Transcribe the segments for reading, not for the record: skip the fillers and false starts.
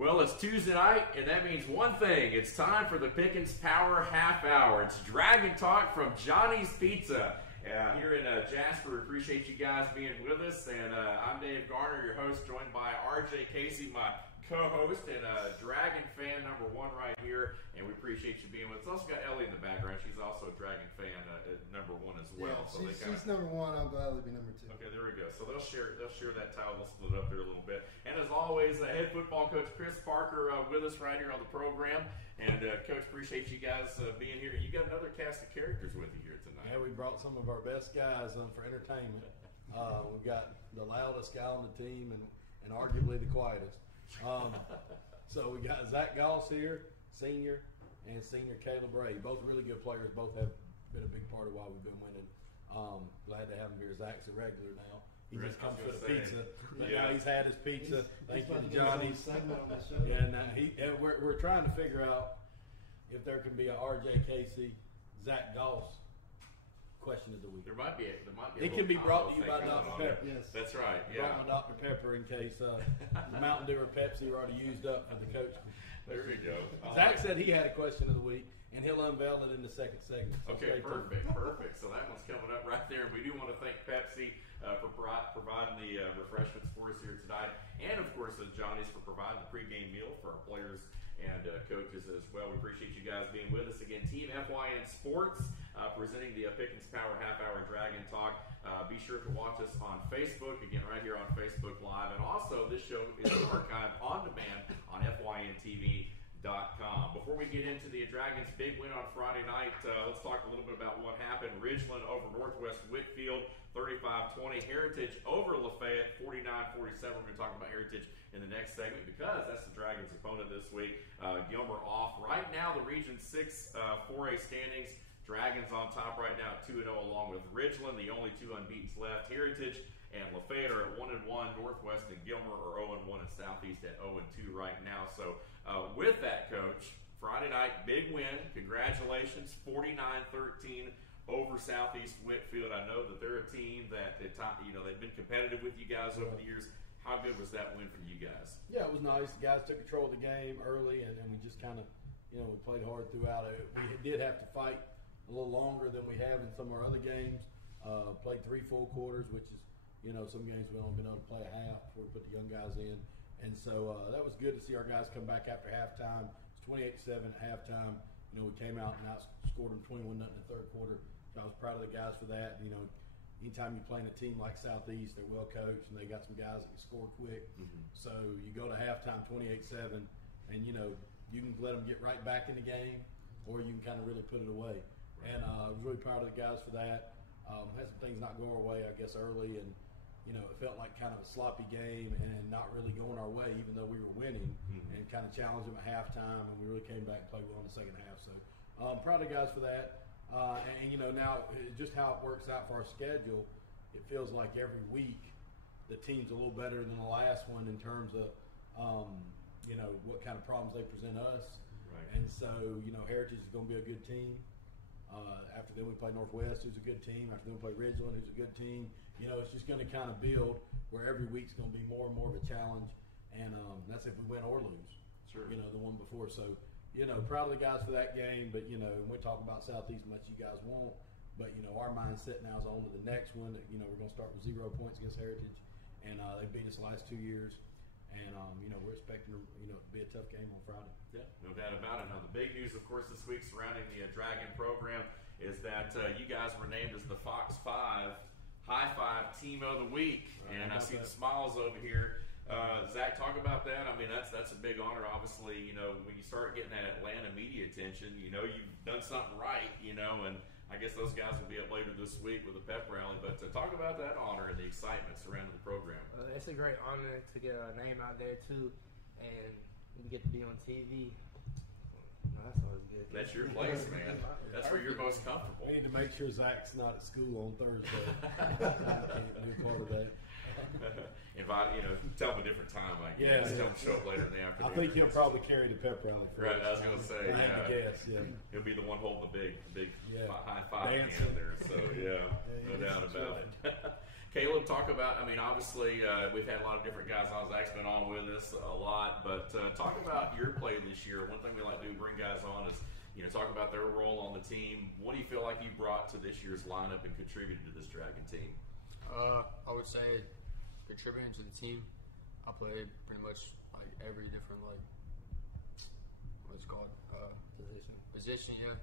Well, it's Tuesday night, and that means one thing. It's time for the Pickens Power Half Hour. It's Dragon Talk from Johnny's Pizza here in Jasper. We appreciate you guys being with us. And I'm Dave Garner, your host, joined by RJ Casey, my co-host and Dragon fan number one right here. And we appreciate you being with us. Also got Ellie in the background. She's also a Dragon fan number one as well. Yeah, so she's number one. I'll gladly be number two. Okay, there we go. So they'll share that title. They'll split it up there a little bit. And as always, head football coach Chris Parker with us right here on the program. And Coach, appreciate you guys being here. You got another cast of characters with you here tonight. Yeah, we brought some of our best guys for entertainment. We've got the loudest guy on the team and arguably the quietest. So we got Zach Goss here, senior, and senior Caleb Ray. Both really good players. Both have been a big part of why we've been winning. Glad to have him here. Zach's a regular now. He just comes for the pizza. Now he's had his pizza. Thank you to Johnny's. Yeah, now we're trying to figure out if there can be a RJ Casey, Zach Goss question of the week. There might be. It can be brought to you by Dr. Pepper. Yes, that's right. Yeah, brought by Dr. Pepper in case the Mountain Dew or Pepsi are already used up for the coach. There we go. Zach said he had a question of the week, and he'll unveil it in the second segment. So okay, perfect. So that one's coming up right there. And we do want to thank Pepsi for providing the refreshments for us here tonight. And, of course, Johnny's for providing the pregame meal for our players and coaches as well. We appreciate you guys being with us. Again, Team FYN Sports presenting the Pickens Power Half Hour Dragon Talk. Be sure to watch us on Facebook, again, right here on Facebook Live. And also, this show is archived on demand on FYNTV.com. Before we get into the Dragons' big win on Friday night, let's talk a little bit about what happened. Ridgeland over Northwest Whitfield, 35-20. Heritage over Lafayette, 49-47. We're going to talk about Heritage in the next segment because that's the Dragons' opponent this week. Gilmer off. Right now, the Region 6 4A standings. Dragons on top right now at 2-0 along with Ridgeland, the only two unbeatens left. Heritage and Lafayette are at 1-1. Northwest and Gilmer are 0-1 and Southeast at 0-2 right now. So with that, Coach, Friday night, big win. Congratulations, 49-13 over Southeast Whitfield. I know that they're a team that they've been competitive with you guys over the years. How good was that win for you guys? Yeah, it was nice. The guys took control of the game early, and then we just kind of, we played hard throughout it. We did have to fight a little longer than we have in some of our other games. Played 3 full quarters, which is, some games we've only been able to play a half before we put the young guys in. And so that was good to see our guys come back after halftime. It's 28-7 at halftime. We came out and outscored them 21-0 in the third quarter. So I was proud of the guys for that. Anytime you're playing a team like Southeast, they're well coached and they got some guys that can score quick. Mm-hmm. So you go to halftime 28-7 and, you can let them get right back in the game or you can kind of really put it away. And I was really proud of the guys for that. Had some things not go our way, I guess, early. And, it felt like kind of a sloppy game and not really going our way, even though we were winning. Mm-hmm. And kind of challenged them at halftime. And we really came back and played well in the second half. So proud of the guys for that. Now just how it works out for our schedule, it feels like every week the team's a little better than the last one in terms of, what kind of problems they present us. Right. And so, Heritage is going to be a good team. After then we play Northwest, who's a good team. After then we play Ridgeland, who's a good team. It's just going to kind of build where every week's going to be more and more of a challenge. And that's if we win or lose. Sure. The one before. So, proud of the guys for that game. But, and we talk about Southeast much you guys won't. But, our mindset now is on to the next one. We're going to start with 0 points against Heritage. And they beat us the last 2 years. And, we're expecting to be a tough game on Friday. Yeah, no doubt about it. Now, the big news, of course, this week surrounding the Dragon program is that you guys were named as the Fox 5 High Five Team of the Week. And I see the smiles over here. Zach, talk about that. I mean, that's a big honor, obviously. When you start getting that Atlanta media attention, you've done something right, and I guess those guys will be up later this week with a pep rally. But talk about that honor and the excitement surrounding the program. It's a great honor to get a name out there, too, and we get to be on TV. No, that's always good. That's your place, man. That's where you're most comfortable. We need to make sure Zach's not at school on Thursday. Can't be a part of that. Invite, tell him a different time, I guess. Tell him to show up later in the afternoon. I think he'll probably carry the pep rally for right, us. I was going to say, yeah. Guess, yeah. He'll be the one holding the big high five hand there. So, no doubt about it. Caleb, talk about, I mean, obviously we've had a lot of different guys on. Zach's been on with us a lot, but talk about your play this year. One thing we like to do, bring guys on, is talk about their role on the team. What do you feel like you brought to this year's lineup and contributed to this Dragon team? I would say contributing to the team, I played pretty much like every different what's it called position. Yeah.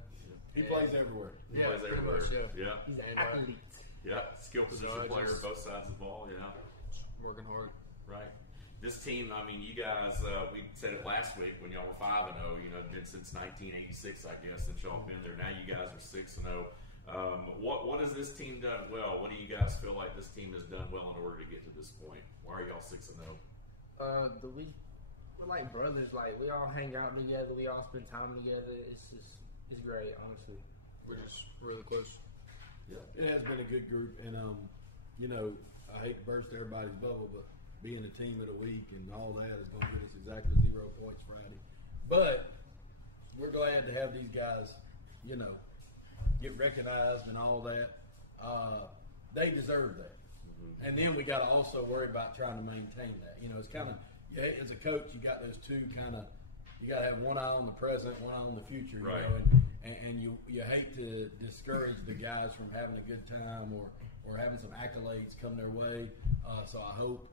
He plays everywhere. He plays everywhere. Much, yeah. He's an athlete. Yeah, skill position player, both sides of the ball. Yeah, working hard. Right. This team, I mean, you guys, we said it last week when y'all were 5-0. Been since 1986, I guess, since y'all been there. Now you guys are 6-0. What has this team done well? What do you guys feel like this team has done well in order to get to this point? Why are y'all 6-0? We're like brothers. Like, we all hang out together. We all spend time together. It's great, honestly. We're just really close. Yeah, it has been a good group, and I hate to burst everybody's bubble, but being a team of the week and all that is going to get us exactly 0 points Friday. But we're glad to have these guys, get recognized and all that. They deserve that, and then we got to also worry about trying to maintain that. It's kind of as a coach, you got those two kind of. You got to have one eye on the present, one eye on the future, right. And you hate to discourage the guys from having a good time or having some accolades come their way. So I hope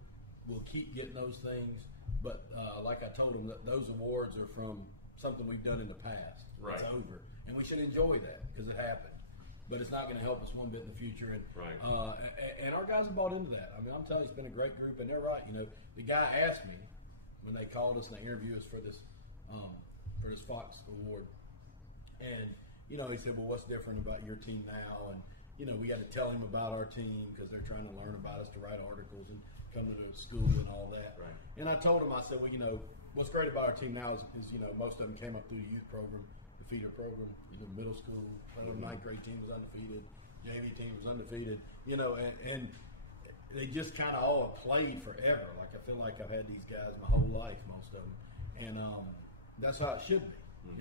we'll keep getting those things. But like I told them, those awards are from something we've done in the past. Right. It's over, and we should enjoy that because it happened. But it's not going to help us one bit in the future. And right. And our guys have bought into that. I mean, I'm telling you, it's been a great group, and they're right. The guy asked me when they called us and they interviewed us for this Fox Award. And, he said, well, what's different about your team now? And, we had to tell him about our team because they're trying to learn about us to write articles and come to the school and all that. Right. And I told him, I said, well, what's great about our team now is most of them came up through the youth program, the feeder program, middle school. The ninth grade team was undefeated. JV team was undefeated. And they just kind of all played forever. Like, I feel like I've had these guys my whole life, most of them. And that's how it should be.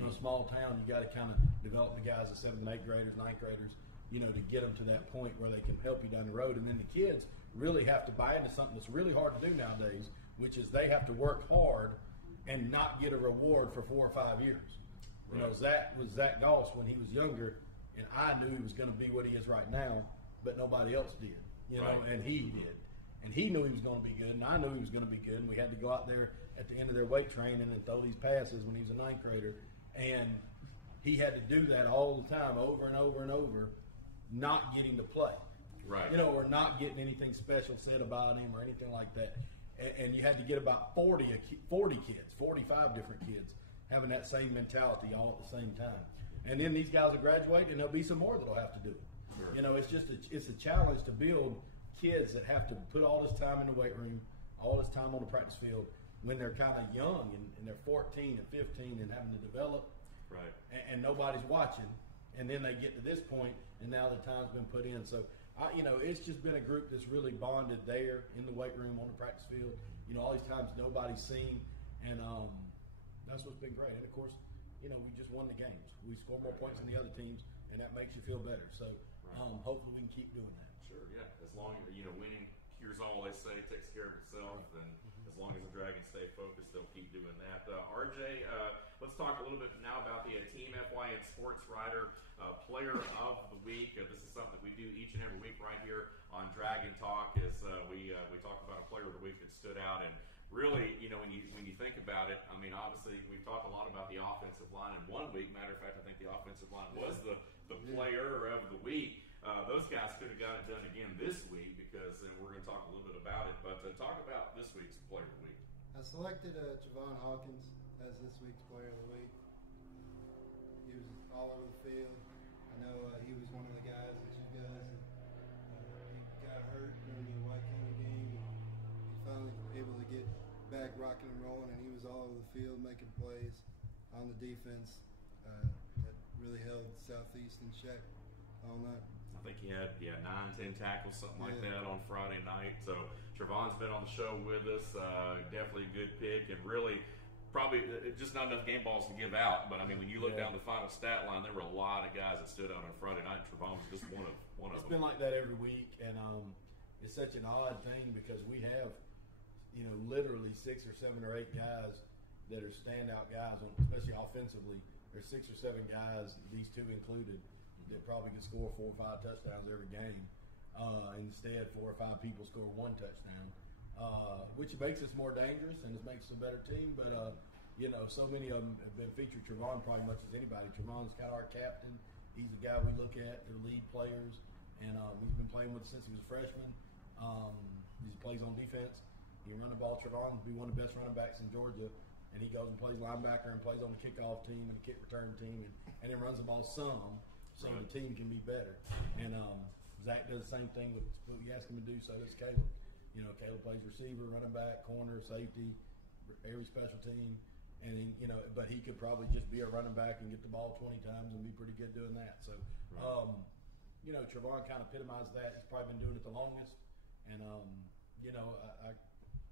A small town, you got to kind of develop the guys, the 7th and 8th graders, 9th graders, to get them to that point where they can help you down the road. And then the kids really have to buy into something that's really hard to do nowadays, which is they have to work hard and not get a reward for 4 or 5 years. Right. Zach Goss when he was younger, and I knew he was going to be what he is right now, but nobody else did. Right. And he did. And he knew he was going to be good, and I knew he was going to be good, and we had to go out there at the end of their weight training and throw these passes when he was a 9th grader. And he had to do that all the time, over and over and over, not getting to play. Right. Or not getting anything special said about him or anything like that. And you had to get about 40 kids, 45 different kids, having that same mentality all at the same time. And then these guys will graduate, and there'll be some more that'll have to do it. Sure. It's a challenge to build kids that have to put all this time in the weight room, all this time on the practice field, when they're kind of young and they're 14 and 15 and having to develop, right? And nobody's watching, and then they get to this point, and now the time's been put in. So, it's just been a group that's really bonded there in the weight room, on the practice field. All these times nobody's seen, and that's what's been great. And of course, we just won the games. We score more points than the other teams, and that makes you feel better. So, hopefully we can keep doing that. Sure, yeah. As long as winning cures all, they say, takes care of itself, and as long as the Dragons stay focused, they'll keep doing that. RJ, let's talk a little bit now about the Team FYN Sports Writer Player of the Week. This is something that we do each and every week right here on Dragon Talk. As we talk about a Player of the Week that stood out, and really, when you think about it, I mean, obviously we've talked a lot about the offensive line in 1 week. Matter of fact, I think the offensive line was the Player of the Week. Those guys could have got it done again this week because we're going to talk a little bit about it. But talk about this week's Player of the Week. I selected Javon Hawkins as this week's Player of the Week. He was all over the field. I know he was one of the guys that you guys he got hurt during the White County game. He finally able to get back rocking and rolling, and he was all over the field making plays on the defense that really held Southeast in check all night. I think he had 9-10 tackles, something like that on Friday night. So Trevon's been on the show with us. Definitely a good pick, and really probably just not enough game balls to give out. But I mean, when you look down the final stat line, there were a lot of guys that stood out on Friday night. Trevon was just one of them. It's been like that every week, and it's such an odd thing because we have, you know, literally 6 or 7 or 8 guys that are standout guys, especially offensively. There's 6 or 7 guys, these 2 included, that probably could score 4 or 5 touchdowns every game. Instead, 4 or 5 people score 1 touchdown, which makes us more dangerous and it makes us a better team. But you know, so many of them have been featured. Trevon probably much as anybody. Trevon's kind of our captain. He's the guy we look at, the lead players, and he's been playing with us since he was a freshman. He plays on defense. He can run the ball. Trevon will be one of the best running backs in Georgia. And he goes and plays linebacker and plays on the kickoff team and the kick return team and then runs the ball some so the team can be better. And Zach does the same thing with what you ask him to do, so does Caleb. You know, Caleb plays receiver, running back, corner, safety, every special team. And then, you know, but he could probably just be a running back and get the ball 20 times and be pretty good doing that. So, you know, Trevon kind of epitomized that. He's probably been doing it the longest. And, you know,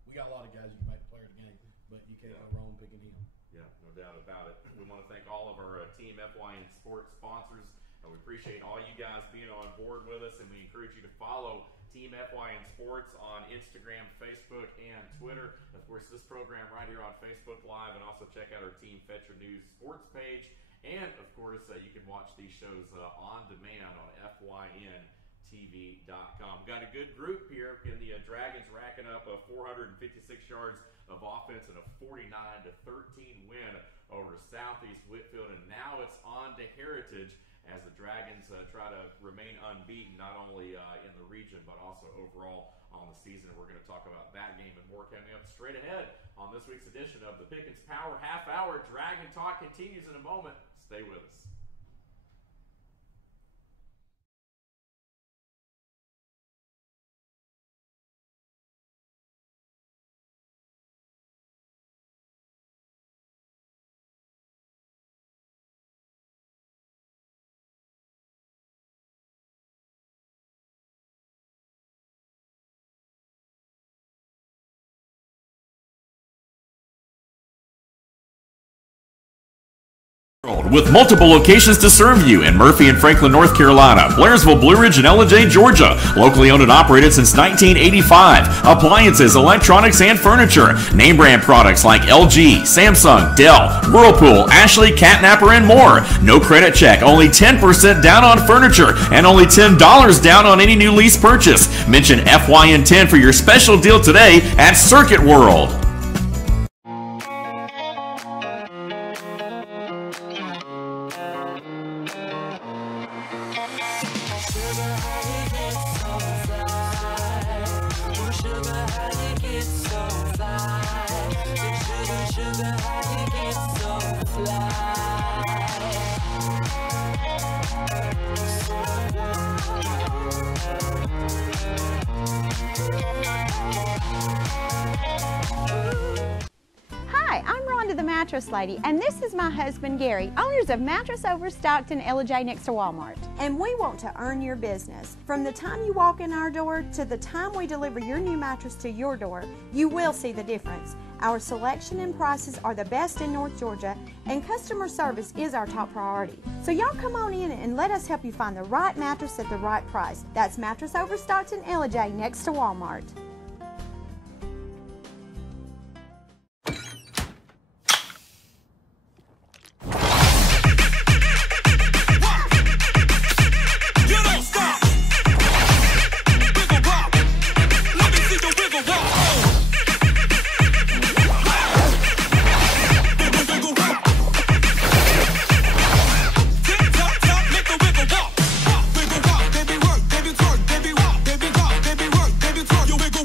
we got a lot of guys who can make the player of the game. But you can't go wrong picking him. Yeah, no doubt about it. We want to thank all of our Team FYN Sports sponsors. We appreciate all you guys being on board with us, and we encourage you to follow Team FYN Sports on Instagram, Facebook, and Twitter. Of course, this program right here on Facebook Live, and also check out our Team Fetra News Sports page. And, of course, you can watch these shows on demand on FYNTV.com. We've got a good group here in the Dragons racking up 456 yards of offense and a 49-13 win over Southeast Whitfield, and now it's on to Heritage as the Dragons try to remain unbeaten, not only in the region but also overall on the season. And we're going to talk about that game and more coming up straight ahead on this week's edition of the Pickens Power Half Hour. Dragon Talk continues in a moment. Stay with us. With multiple locations to serve you in Murphy and Franklin, North Carolina, Blairsville, Blue Ridge, and Ellen, Georgia. Locally owned and operated since 1985. Appliances, electronics, and furniture. Name brand products like LG, Samsung, Dell, Whirlpool, Ashley, Catnapper, and more. No credit check, only 10% down on furniture, and only $10 down on any new lease purchase. Mention FYN10 for your special deal today at Circuit World. Lady, and this is my husband Gary, owners of Mattress Overstocked in LJ next to Walmart. And we want to earn your business. From the time you walk in our door to the time we deliver your new mattress to your door, you will see the difference. Our selection and prices are the best in North Georgia, and customer service is our top priority. So y'all come on in and let us help you find the right mattress at the right price. That's Mattress Overstocked in LJ next to Walmart. Baby, work, baby, twerk, baby, rock, baby, rock, baby, work, baby, twerk. You wiggle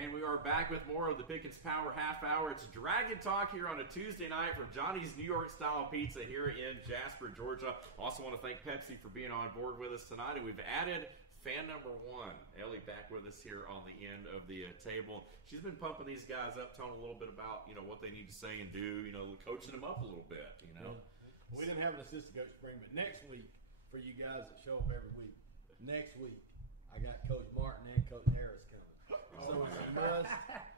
And we are back with more of the Pickens Power Half Hour. It's Dragon Talk here on a Tuesday night from Johnny's New York Style Pizza here in Jasper, Georgia. Also want to thank Pepsi for being on board with us tonight. And we've added fan number 1, Ellie, back with us here on the end of the table. She's been pumping these guys up, telling a little bit about, what they need to say and do, coaching them up a little bit, Yeah. We didn't have an assistant coach spring, but next week, for you guys that show up every week, next week, I got Coach Martin and Coach Harris coming. So it's a must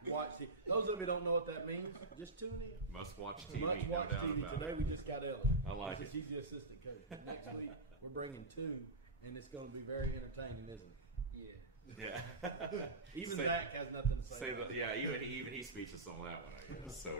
watch. Those of you don't know what that means, just tune in. Must watch TV, Must watch no doubt TV. about Today it. we just got Ellen. I like it. She's the assistant coach. But next week we're bringing 2, and it's going to be very entertaining, isn't it? Yeah. Even Zach has nothing to say. Even he's speechless on that one, I guess. So,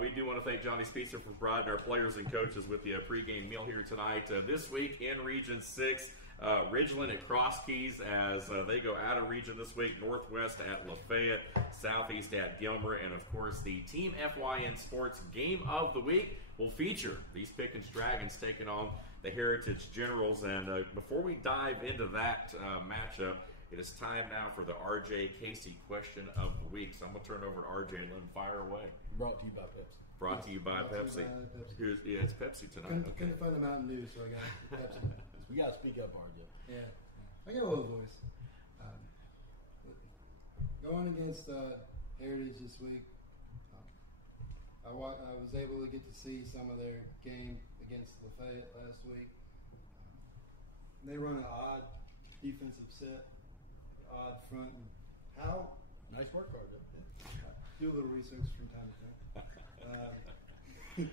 we do want to thank Johnny's Pizza for providing our players and coaches with the pregame meal here tonight. This week in Region 6, Ridgeland at Cross Keys as they go out of region this week. Northwest at Lafayette, Southeast at Gilmer, and of course the Team FYN Sports Game of the Week will feature these Pickens Dragons taking on the Heritage Generals. And before we dive into that matchup, it is time now for the RJ Casey question of the week. So I'm going to turn it over to RJ and let him fire away. Brought to you by Pepsi. Brought to you by Pepsi. It's Pepsi tonight. Couldn't find the Mountain Dew, so I got Pepsi. We got to speak up, RJ. Yeah. I got a little voice. Going against Heritage this week, I was able to get to see some of their game against Lafayette last week. They run an odd defensive set, odd front. And how? Nice work, RJ. Do a little research from time to time.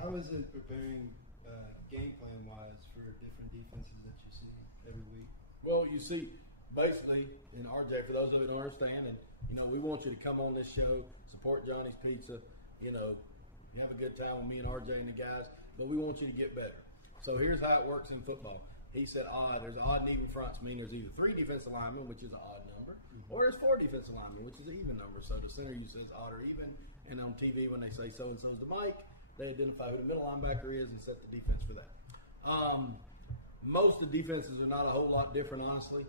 How is it preparing game plan wise for different defenses that you see every week? Well, you see, basically, in RJ, for those of you who don't understand, and we want you to come on this show, support Johnny's Pizza, have a good time with me and RJ and the guys, but we want you to get better. So here's how it works in football. He said there's odd and even fronts, meaning there's either 3 defensive linemen, which is an odd number, or there's 4 defensive linemen, which is an even number. So the center you says odd or even, and on TV when they say so-and-so's the Mike, they identify who the middle linebacker is and set the defense for that. Most of the defenses are not a whole lot different, honestly.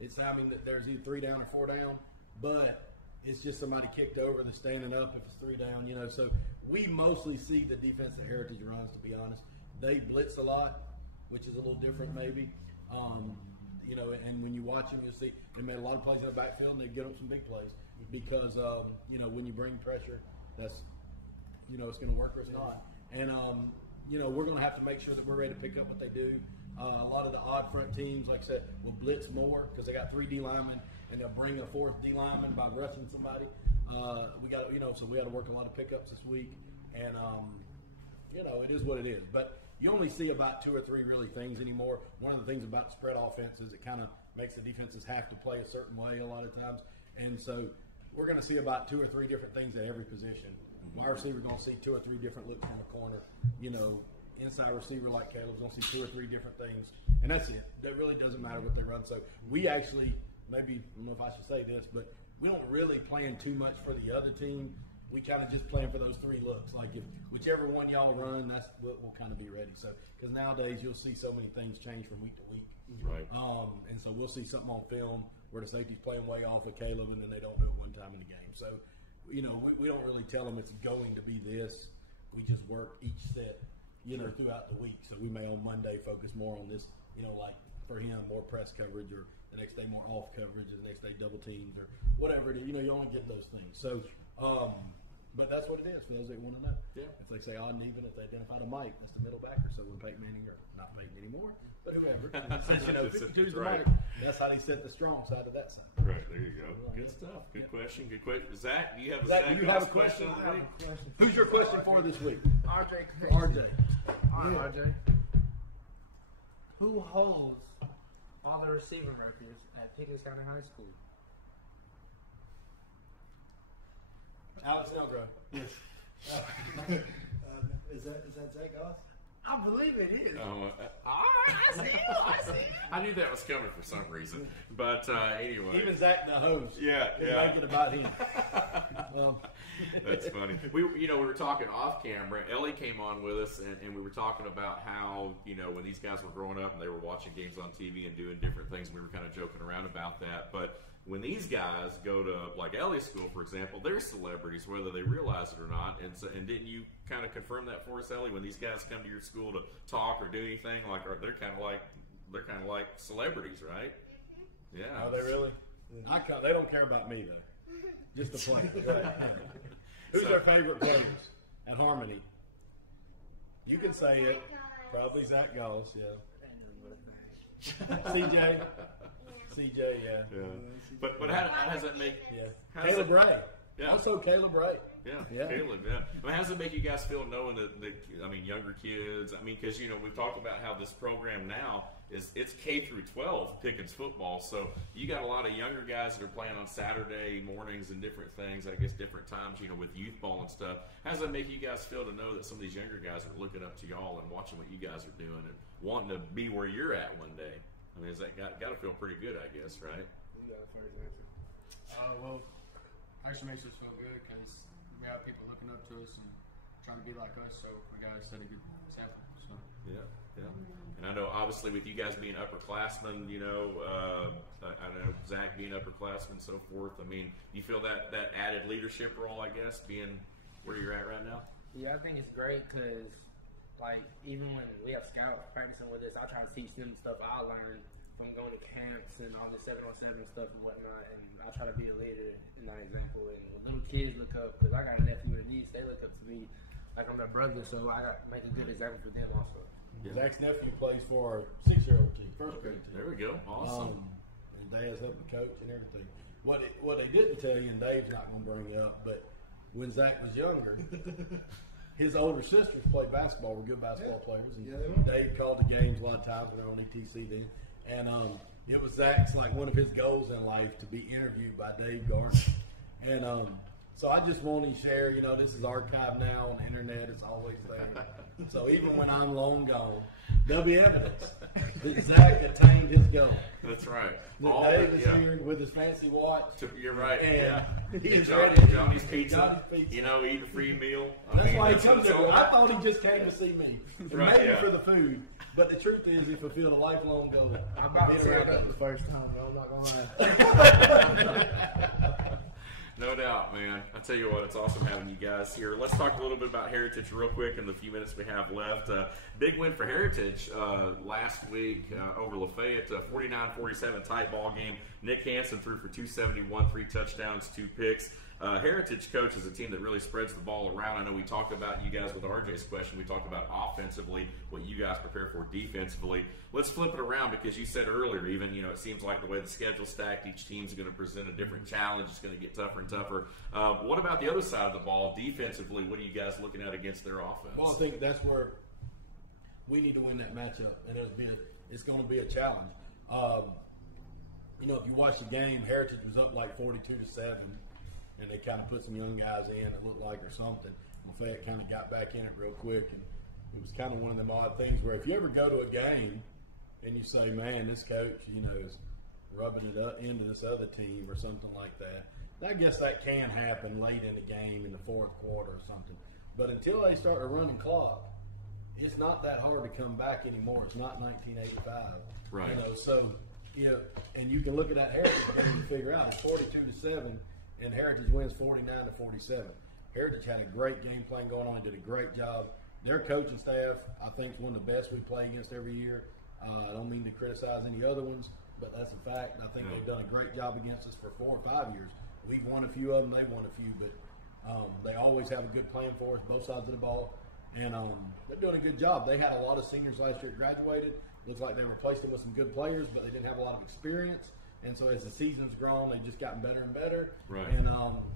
It's that there's either 3 down or 4 down, but it's just somebody kicked over that's standing up if it's 3 down, So we mostly see the defense that Heritage runs, to be honest. They blitz a lot, which is a little different maybe. And when you watch them, you'll see they made a lot of plays in the backfield and they get up some big plays because, when you bring pressure, that's, it's going to work or it's not. And, we're going to have to make sure that we're ready to pick up what they do. A lot of the odd front teams, like I said, will blitz more because they got 3 D linemen and they'll bring a 4th D lineman by rushing somebody. We got, so we got to work a lot of pickups this week, and it is what it is. But you only see about 2 or 3 really things anymore. One of the things about spread offense is it kind of makes the defenses have to play a certain way a lot of times, and so we're going to see about 2 or 3 different things at every position. My receiver's going to see 2 or 3 different looks from the corner. Inside receiver like Caleb's going to see 2 or 3 different things, and that's it. That really doesn't matter what they run. So we actually, maybe, I don't know if I should say this, but we don't really plan too much for the other team. We kind of just plan for those 3 looks. Like if whichever one y'all run, that's what we'll kind of be ready. So because nowadays you'll see so many things change from week to week. Right. And so we'll see something on film where the safety's playing way off of Caleb and then they don't know it one time in the game. So, we don't really tell them it's going to be this. We just work each set, throughout the week. So we may on Monday focus more on this, like for him, more press coverage, or the next day more off coverage, or the next day double teams, or whatever it is. You only get those things. So, but that's what it is for those that want to know. Yeah. If they say odd and even, if they identify the Mike, it's the middle backer. So when Peyton Manning, or not Peyton anymore, but whoever, since 52's the Mike, that's how they set the strong side of that side. Right, there you go. Right. Good stuff. Good question. Good question. Zach, do you have a question of the week? Who's your question for this week? RJ. RJ. All right, RJ. Who holds all the receiving records at Pickens County High School? Alex Nelgro. Yes. Is that Zach Goss? I believe it is. Oh, all right, I see you. I knew that was coming for some reason. But anyway. Even Zach, the host, yeah. make it about him. That's funny. We were talking off camera. Ellie came on with us, and we were talking about how, when these guys were growing up and they were watching games on TV and doing different things, we were kind of joking around about that. But when these guys go to, like, Ellie's school, for example, they're celebrities, whether they realize it or not. And didn't you kind of confirm that for us, Ellie? When these guys come to your school to talk or do anything, they're kind of like celebrities, right? Yeah. Are they really? They don't care about me, though. Just the play. Right. Who's our favorite players at Harmony? You can say it. Probably Zach Goss, yeah. CJ, yeah. But how does that make? Yeah. Caleb Ray. Yeah. Also Caleb Ray. Yeah, Caleb. Yeah. I mean, how does it make you guys feel knowing that younger kids? I mean, because we've talked about how this program now it's K through 12 Pickens football, so you got a lot of younger guys that are playing on Saturday mornings and different things. I guess different times, with youth ball and stuff. How does that make you guys feel to know that some of these younger guys are looking up to y'all and watching what you guys are doing and wanting to be where you're at one day? I mean, is that got to feel pretty good, I guess, right? You got a first answer. Well, actually makes us feel good because we have people looking up to us and trying to be like us, so we got to set a good example. So. Yeah. And I know, obviously, with you guys being upperclassmen, I know Zach being upperclassmen and so forth. I mean, you feel that added leadership role, I guess, being where you're at right now? Yeah, I think it's great because, even when we have scouts practicing with us, I try to teach them stuff I learned from going to camps and all the 7-on-7 stuff and whatnot, and I try to be a leader in that example. And when little kids look up, because I got a nephew and niece, they look up to me like I'm their brother, so I got to make a good example for them also. Yeah. Zach's nephew plays for our 6-year-old team, first grade team. There we go. Awesome. And Dad's helping coach and everything. What they didn't tell you, and Dave's not going to bring it up, but when Zach was younger, his older sisters played basketball, were good basketball players. And Dave called the games a lot of times when they were on ETC then. And it was Zach's, one of his goals in life to be interviewed by Dave Garner. And so I just want to share, this is archived now on the internet. It's always there. So even when I'm long gone, there'll be evidence that Zach attained his goal. That's right. Dave is here with his fancy watch. You're right. And he's Johnny's Pizza. Eat a free meal. That's why he comes here. I thought he just came to see me. Right, maybe for the food. But the truth is, he fulfilled a lifelong goal. I'm about to tear it up the first time, though. I'm not going to lie. No doubt, man. I tell you what, it's awesome having you guys here. Let's talk a little bit about Heritage real quick in the few minutes we have left. Big win for Heritage last week over Lafayette, 49-47 tight ball game. Nick Hansen threw for 271, 3 touchdowns, 2 picks. Heritage Coach is a team that really spreads the ball around. I know we talked about you guys with RJ's question. We talked about offensively, what you guys prepare for defensively. Let's flip it around because you said earlier, even, it seems like the way the schedule's stacked, each team's going to present a different challenge. It's going to get tougher and tougher. What about the other side of the ball, defensively? What are you guys looking at against their offense? Well, I think that's where we need to win that matchup, and it's going to be a challenge. If you watch the game, Heritage was up 42-7. And they kind of put some young guys in, it looked like, or something. Lafayette kind of got back in it real quick, and it was kind of one of them odd things where if you ever go to a game and you say, man, this coach, is rubbing it up into this other team or something like that, I guess that can happen late in the game in the fourth quarter or something. But until they start a running clock, it's not that hard to come back anymore. It's not 1985. Right. And you can look at that Heritage game and figure out it's 42-7. And Heritage wins 49-47. Heritage had a great game plan going on. Did a great job. Their coaching staff, I think, is one of the best we play against every year. I don't mean to criticize any other ones, but that's a fact. I think they've done a great job against us for 4 or 5 years. We've won a few of them. They've won a few, but they always have a good plan for us, both sides of the ball. And they're doing a good job. They had a lot of seniors last year graduated. Looks like they replaced them with some good players, but they didn't have a lot of experience. And so as the season's grown, they've just gotten better and better. Right. And,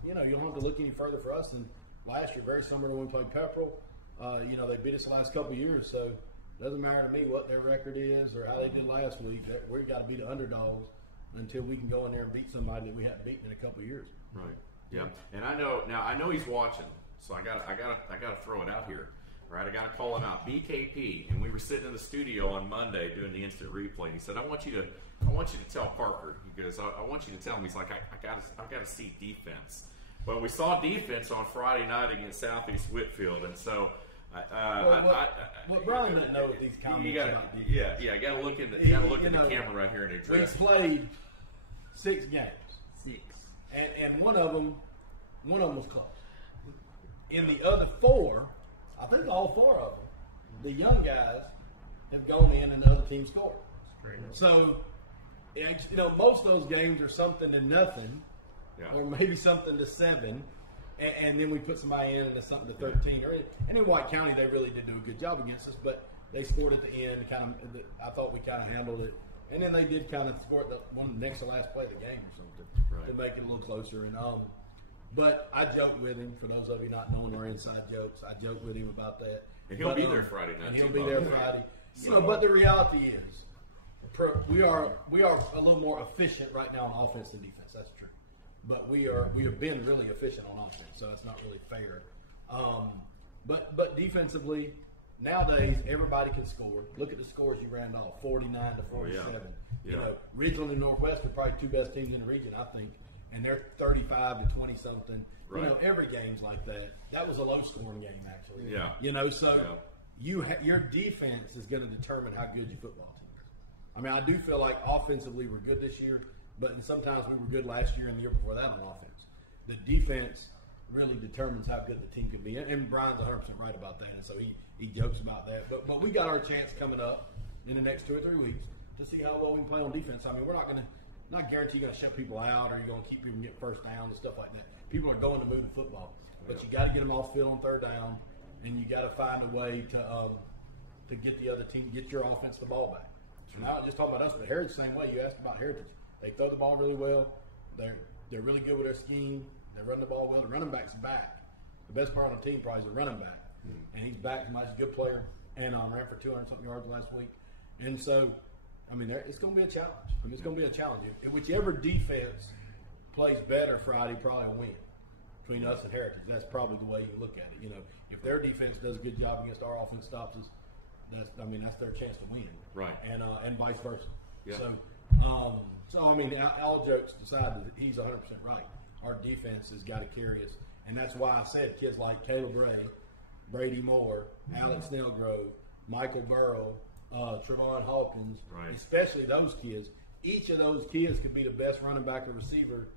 you don't have to look any further for us than last year, very similar to when we played Pepperell. They beat us the last couple of years, so it doesn't matter to me what their record is or how they did last week. We've got to be the underdogs until we can go in there and beat somebody that we haven't beaten in a couple of years. Right. Yeah. And I know he's watching, so I gotta throw it out here. right? I got to call him out. BKP, and we were sitting in the studio on Monday doing the instant replay, and he said, I want you to tell Parker. He goes, I want you to tell him. He's like, I got to see defense. Well, we saw defense on Friday night against Southeast Whitfield, and so Brian doesn't know what these comments you got to look in the camera right here and address. We played 6 games. 6. And one of them was close. In the other 4, I think all 4 of them, the young guys have gone in and the other team scored. So, most of those games are something to nothing, or maybe something to 7, and then we put somebody in and it's something to 13. And in White County, they really did do a good job against us, but they scored at the end. I thought we kind of handled it. And then they did kind of score the next to last play of the game or something to make it a little closer. And but I joked with him. For those of you not knowing our inside jokes, I joked with him about that. And he'll be there Friday night. And he'll be there Friday. But the reality is, we are a little more efficient right now on offense than defense. That's true. But we have been really efficient on offense, so that's not really fair. But defensively, nowadays everybody can score. Look at the scores you ran off: 49 to 47. Ridgeland and Northwest are probably 2 best teams in the region, I think, and they're 35 to 20 something. Right. Every game's like that. That was a low scoring game, actually. Yeah. Your defense is going to determine how good your football team is. I mean, I do feel like offensively we're good this year, but sometimes we were good last year and the year before that on offense. The defense really determines how good the team can be, and Brian's 100% right about that, and so he jokes about that. But we got our chance coming up in the next 2 or 3 weeks to see how well we can play on defense. I mean, we're not guarantee you're going to shut people out or you're going to keep people from getting first downs and stuff like that. People are going to move the football, but you got to get them off field on 3rd down, and you got to find a way to get the other team, get your offense the ball back. So now, just talking about us, but Heritage, same way. You asked about Heritage. They throw the ball really well. They're really good with their scheme. They run the ball well. The running back's back. The best part of the team probably is the running back. And he's back. He's a good player. And ran for 200-something yards last week. And so, I mean, it's going to be a challenge. It's going to be a challenge. Whichever defense plays better Friday probably will win between us and Heritage. That's probably the way you look at it. If their defense does a good job against our offense, stops us, that's their chance to win. Right. And vice versa. Yeah. So I mean, all jokes aside, he's 100% right. Our defense has got to carry us, and that's why I said kids like Caleb Ray, Brady Moore, Alex Snellgrove, Michael Burrow, Trevon Hawkins, especially those kids. Each of those kids could be the best running back or receiver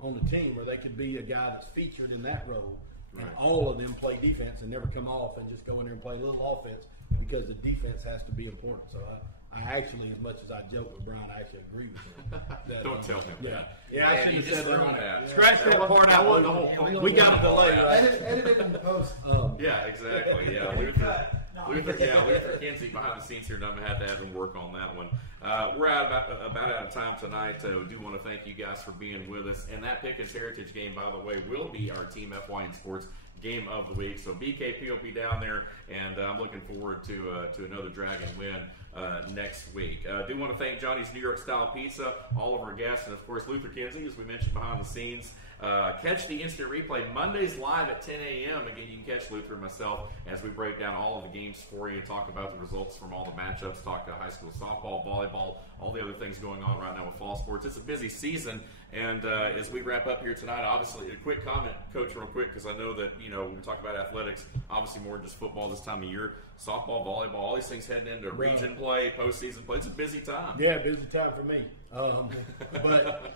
on the team, or they could be a guy that's featured in that role. And all of them play defense and never come off and just go in there and play a little offense, because the defense has to be important. So I actually, as much as I joke with Brian, I actually agree with him. Don't tell him that. Yeah, I should have said that. Scratch that part out. We got a delay. Edit it in post. Yeah, exactly. Yeah, Luther Kinsey behind the scenes here. I'm gonna have to have him work on that one. We're about out of time tonight. We do want to thank you guys for being with us. And that Pickens Heritage game, by the way, will be our Team FY in Sports game of the week. So BKP will be down there, and I'm looking forward to another Dragon win next week. Do want to thank Johnny's New York Style Pizza, all of our guests, and of course Luther Kinsey, as we mentioned, behind the scenes. Catch the instant replay Mondays live at 10 a.m. Again, you can catch Luther and myself as we break down all of the games for you, talk about the results from all the matchups, talk high school softball, volleyball, all the other things going on right now with fall sports. It's a busy season, and as we wrap up here tonight, obviously, a quick comment, Coach, real quick, because I know that, when we talk about athletics, obviously more than just football this time of year, softball, volleyball, all these things heading into region play, postseason play. It's a busy time. Yeah, busy time for me. But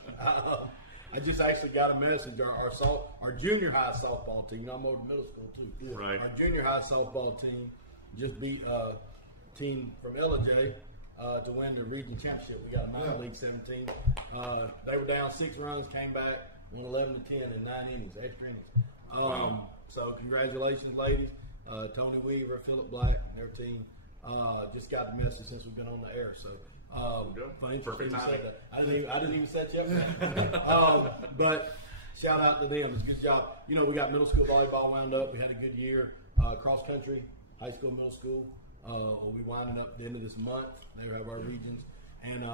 I just actually got a message. Our junior high softball team, I'm over middle school too. Right. Our junior high softball team just beat a team from LJ to win the region championship. We got a minor league 17. They were down 6 runs, came back, won 11 to 10 in 9 innings, extra innings. So congratulations, ladies. Tony Weaver, Philip Black, and their team just got the message since we've been on the air. So perfect timing. I didn't even set you up. But shout out to them. It's a good job. We got middle school volleyball wound up. We had a good year. Cross country, high school, middle school. We'll be winding up at the end of this month. They have our regions. And,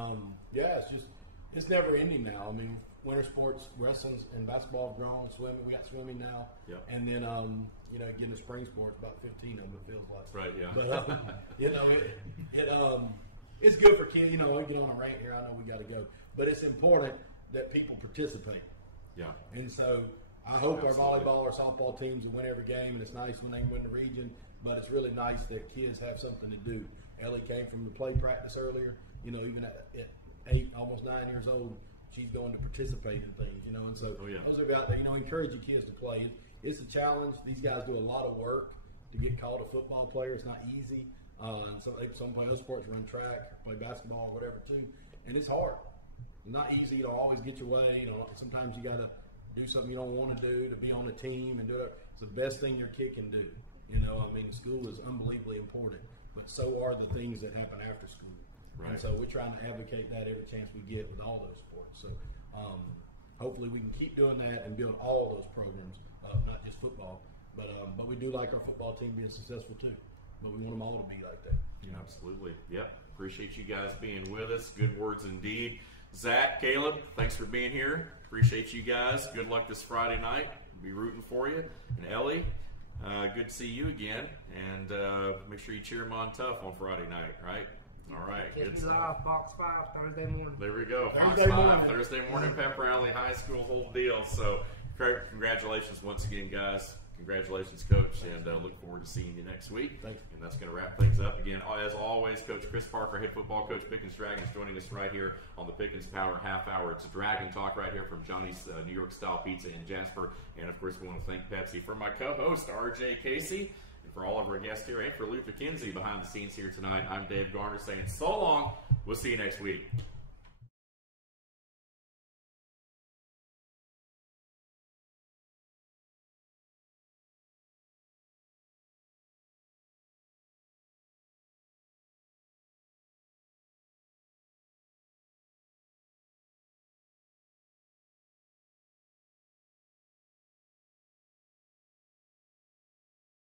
it's never ending now. I mean, winter sports, wrestling and basketball grown, swimming. We got swimming now. Yep. And then, getting to spring sports, about 15 of them, it feels like. Right, yeah. But, it's good for kids. We get on a rant here. I know we got to go. But it's important that people participate. Yeah. And so I hope our Absolutely. volleyball or softball teams will win every game, and it's nice when they win the region, but it's really nice that kids have something to do. Ellie came from the play practice earlier. Even at 8, almost 9 years old, she's going to participate in things, and so those are out there, encourage your kids to play. It's a challenge. These guys do a lot of work to get called a football player. It's not easy. And some play other sports, run track, play basketball, whatever, too. And it's hard. It's not easy to always get your way. Sometimes you got to do something you don't want to do, to be on the team and do it. It's the best thing your kid can do. School is unbelievably important, but so are the things that happen after school. Right. And so we're trying to advocate that every chance we get with all those sports. So hopefully we can keep doing that and build all those programs, not just football. But we do like our football team being successful too. But we want them all to be like that. Absolutely. Yep. Appreciate you guys being with us. Good words indeed. Zach, Caleb, thanks for being here. Appreciate you guys. Good luck this Friday night. We'll be rooting for you. And Ellie, good to see you again. And make sure you cheer them on tough on Friday night, right? All right. Catch me live, Fox 5, Thursday morning. There we go. Fox Thursday 5, morning. Thursday morning, Pep Rally High School, whole deal. So congratulations once again, guys. Congratulations, Coach, and look forward to seeing you next week. Thanks. And that's going to wrap things up again. As always, Coach Chris Parker, head football coach, Pickens Dragons, joining us right here on the Pickens Power Half Hour. It's a Dragon Talk right here from Johnny's New York Style Pizza in Jasper. And, of course, we want to thank Pepsi. For my co-host, RJ Casey, and for all of our guests here, and for Luther Kinsey behind the scenes here tonight, I'm Dave Garner saying so long. We'll see you next week.